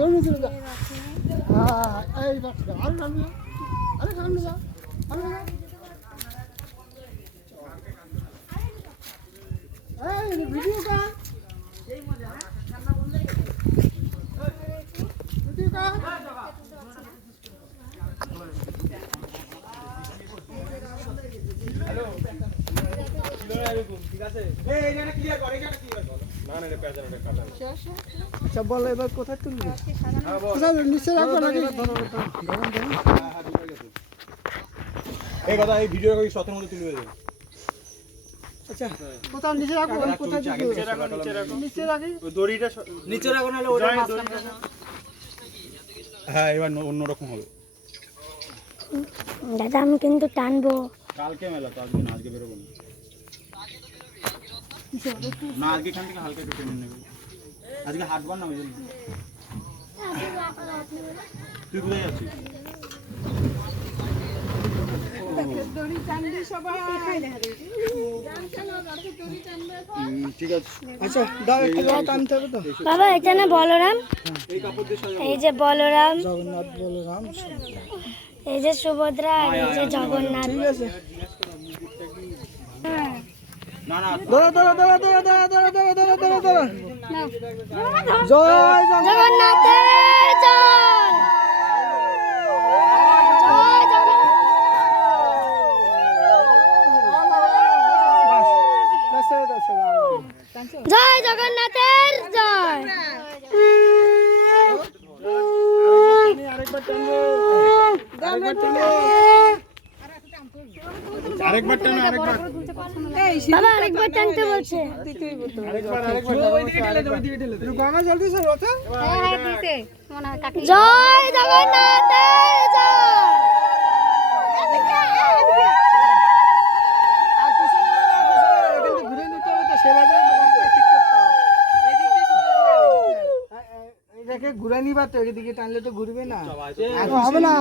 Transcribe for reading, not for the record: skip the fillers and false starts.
দৌড়ে চলে যা। হ্যাঁ এই বাস আর সামনে যা, আরে সামনে যা, সামনে যা। এই ভিডিও কর, ভিডিও কর। হ্যালো ঠিক আছে এই এটা ক্লিয়ার কর এটা ক্লিয়ার কর না না এটা প্যাচারটা কাটা আচ্ছা বল এবার কোথায় তুলবি? কোথায় নিচে রাখবো নাকি? এই কথা এই ভিডিও কই সতের মধ্যে তুলবে দেব। আচ্ছা কোথায় নিচে রাখবো? কোথায় দিবি? নিচে রাখি। ওই দড়িটা নিচে রাখো নালে ওটা মাঝখানে রাখো। হ্যাঁ এবার অন্য রকম হবে। দাদা আমি কিন্তু টানবো। কালকে মেলা তো আজকে না, আজকে বেরোবো না। না আজকে এখান থেকে হালকা একটু টেনে নেবে। আজকে হাঁটবার না ওই জন্য। তুই কোথায় যাচ্ছিস? ঠিক আছে। আচ্ছা দাও একটু টানতে হবে তো। বাবা এখানে বলরাম, এই যে বলরাম, জগন্নাথ বলরাম, এই যে সুভদ্রা, আর এই যে জগন্নাথ। ঠিক আছে। না না দাঁড়া দাঁড়া দাঁড়া দাঁড়া দাঁড়া দাঁড়া দাঁড়া দাঁড়া দাঁড়া দাঁড়া। জয় জগন্নাথের জয়। জয় জগন্নাথ। জয় জগন্নাথের জয়। আরেকবার টানবো, আরেকবার টানবো, আরেকবার টানো আরেকবার। বাবা আরেকবার টানতে বলছে। আরেকবার ওইদিকে ঠেলে দাও, ওইদিকে ঠেলে দাও। একটু গঙ্গা জল দিছে ওটা? জয় জগন্নাথের জয়। আর কিছু না, এখান থেকে ঘুরে নিতে হবে তো, সেভাবে রাস্তা ঠিক করতে হবে। এটাকে ঘুরে নিবা তো, এদিকে টানলে তো ঘুরবে না, আর হবে না।